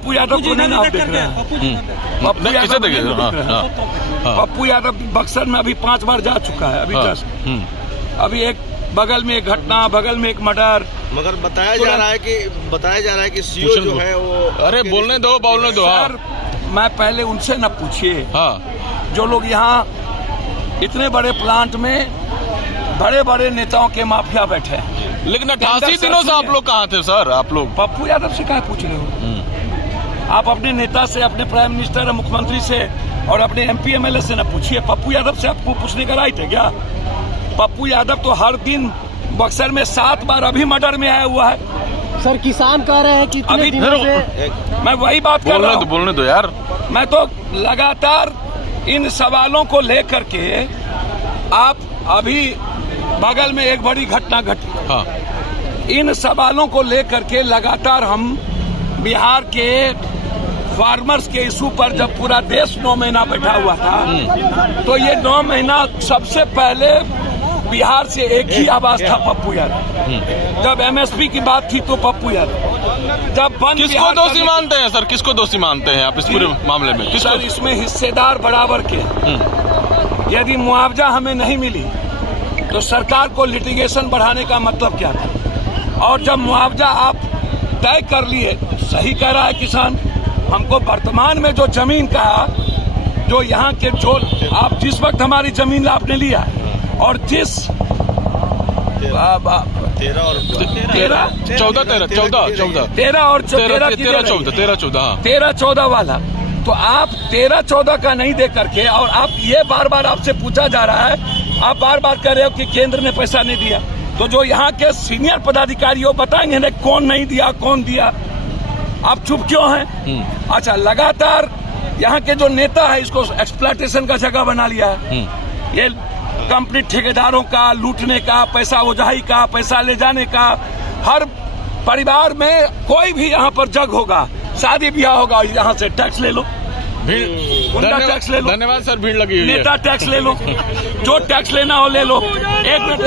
पप्पू यादव को नहीं आप देख रहे हैं? पप्पू यादव बक्सर में अभी 5 बार जा चुका है, अभी 10। अभी एक बगल में एक घटना, बगल में एक मर्डर। मगर बताया जा रहा है कि सीओ जो है वो, अरे बोलने दो सर, मैं पहले उनसे न पूछिए। जो लोग यहाँ इतने बड़े प्लांट में बड़े बड़े नेताओं के माफिया बैठे हैं, लेकिन 88 दिनों से आप लोग कहाँ थे सर? आप लोग पप्पू यादव से क्या पूछ रहे हो? आप अपने नेता से, अपने प्राइम मिनिस्टर और मुख्यमंत्री से और अपने MP MLA से न पूछिए। पप्पू यादव से आपको पूछने का राइट है क्या? पप्पू यादव तो हर दिन बक्सर में 7 बार अभी मर्डर में आया हुआ है। सर किसान कह रहे हैं कि अभी मैं वही बात कर रहा हूँ। बोलने दो यार। मैं तो लगातार इन सवालों को लेकर के, आप अभी बगल में एक बड़ी घटना घटी, इन सवालों को लेकर के लगातार हम बिहार के फार्मर्स के इशू पर जब पूरा देश 9 महीना बैठा हुआ था, तो ये 9 महीना सबसे पहले बिहार से एक ही आवाज था, पप्पू यादव। जब MSP की बात थी तो पप्पू यादव। जब किसको दोषी मानते हैं सर? किसको दोषी मानते हैं आप इस पूरे मामले में? सर, इसमें हिस्सेदार बराबर के। यदि मुआवजा हमें नहीं मिली तो सरकार को लिटिगेशन बढ़ाने का मतलब क्या था? और जब मुआवजा आप तय कर लिए, सही कह रहा है किसान, हमको वर्तमान में जो जमीन का, जो यहाँ के, जो आप जिस वक्त हमारी जमीन आपने लिया और जिस 13-14 वाला, तो आप 13-14 का नहीं दे करके, और आप ये बार बार आपसे पूछा जा रहा है, आप बार बार कह रहे हो कि केंद्र ने पैसा नहीं दिया। तो जो यहाँ के सीनियर पदाधिकारी हो बताएंगे ना कौन नहीं दिया, कौन दिया। आप चुप क्यों हैं? अच्छा, लगातार यहाँ के जो नेता है इसको एक्सप्लॉयटेशन का जगह बना लिया है। ये कंपनी ठेकेदारों का लूटने का, पैसा उजाही का, पैसा ले जाने का। हर परिवार में कोई भी यहाँ पर जग होगा, शादी ब्याह होगा, यहाँ से टैक्स ले लो, गुंडा टैक्स ले लो। धन्यवाद सर, भीड़ लगी हुई है। नेता टैक्स ले लो, जो टैक्स लेना हो ले लो। एक मिनट।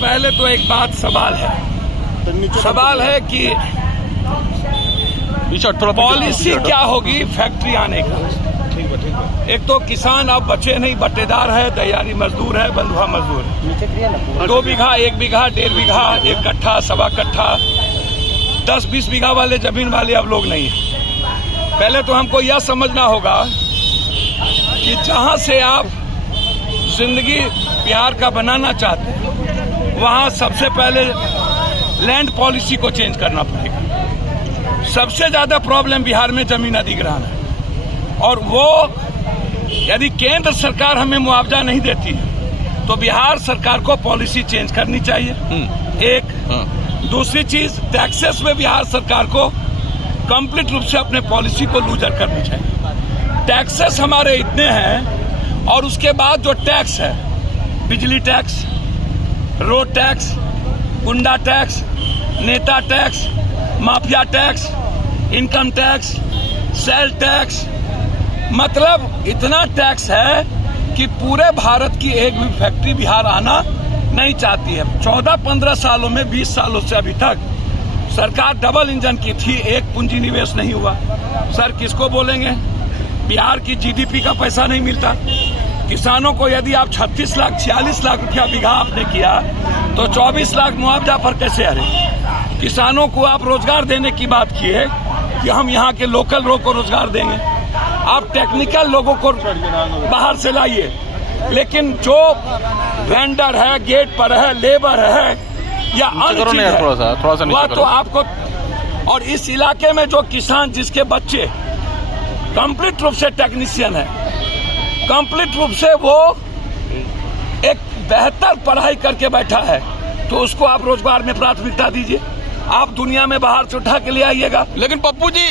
पहले तो एक बात सवाल है कि पॉलिसी क्या होगी फैक्ट्री आने का। एक तो किसान अब बचे नहीं, बटेदार है, तैयारी मजदूर है, बंधुआ मजदूर है। 2 बीघा, 1 बीघा, 1.5 बीघा, 1 कट्ठा, 1.25 कट्ठा, 10-20 बीघा वाले जमीन वाले अब लोग नहीं है। पहले तो हमको यह समझना होगा कि जहां से आप जिंदगी बिहार का बनाना चाहते हैं, वहां सबसे पहले लैंड पॉलिसी को चेंज करना पड़ेगा। सबसे ज्यादा प्रॉब्लम बिहार में जमीन अधिग्रहण है, और वो यदि केंद्र सरकार हमें मुआवजा नहीं देती है तो बिहार सरकार को पॉलिसी चेंज करनी चाहिए। एक दूसरी चीज, टैक्सेस में बिहार सरकार को कंप्लीट रूप से अपने पॉलिसी को लूजर करनी चाहिए। टैक्सेस हमारे इतने हैं, और उसके बाद जो टैक्स है, बिजली टैक्स, रोड टैक्स, गुंडा टैक्स, नेता tax, mafia tax, income tax, sale tax, मतलब इतना टैक्स है कि पूरे भारत की एक भी फैक्ट्री बिहार आना नहीं चाहती है। 14-15 सालों में, 20 सालों से अभी तक सरकार डबल इंजन की थी, एक पूंजी निवेश नहीं हुआ। सर, किसको बोलेंगे? बिहार की GDP का पैसा नहीं मिलता। किसानों को यदि आप 36 लाख 46 लाख रुपया बीघा आपने किया तो 24 लाख मुआवजा पर कैसे आ रहे? किसानों को आप रोजगार देने की बात किए कि हम यहाँ के लोकल लोगों को रोजगार देंगे। आप टेक्निकल लोगों को बाहर से लाइए, लेकिन जो वेंडर है, गेट पर है, लेबर है या अन्य चीज है, वह तो आपको। और इस इलाके में जो किसान, जिसके बच्चे कंप्लीट रूप से टेक्नीशियन है, कंप्लीट रूप से वो एक बेहतर पढ़ाई करके बैठा है, तो उसको आप रोजगार में प्राथमिकता दीजिए। आप दुनिया में बाहर से उठा के ले आइएगा। लेकिन पप्पू जी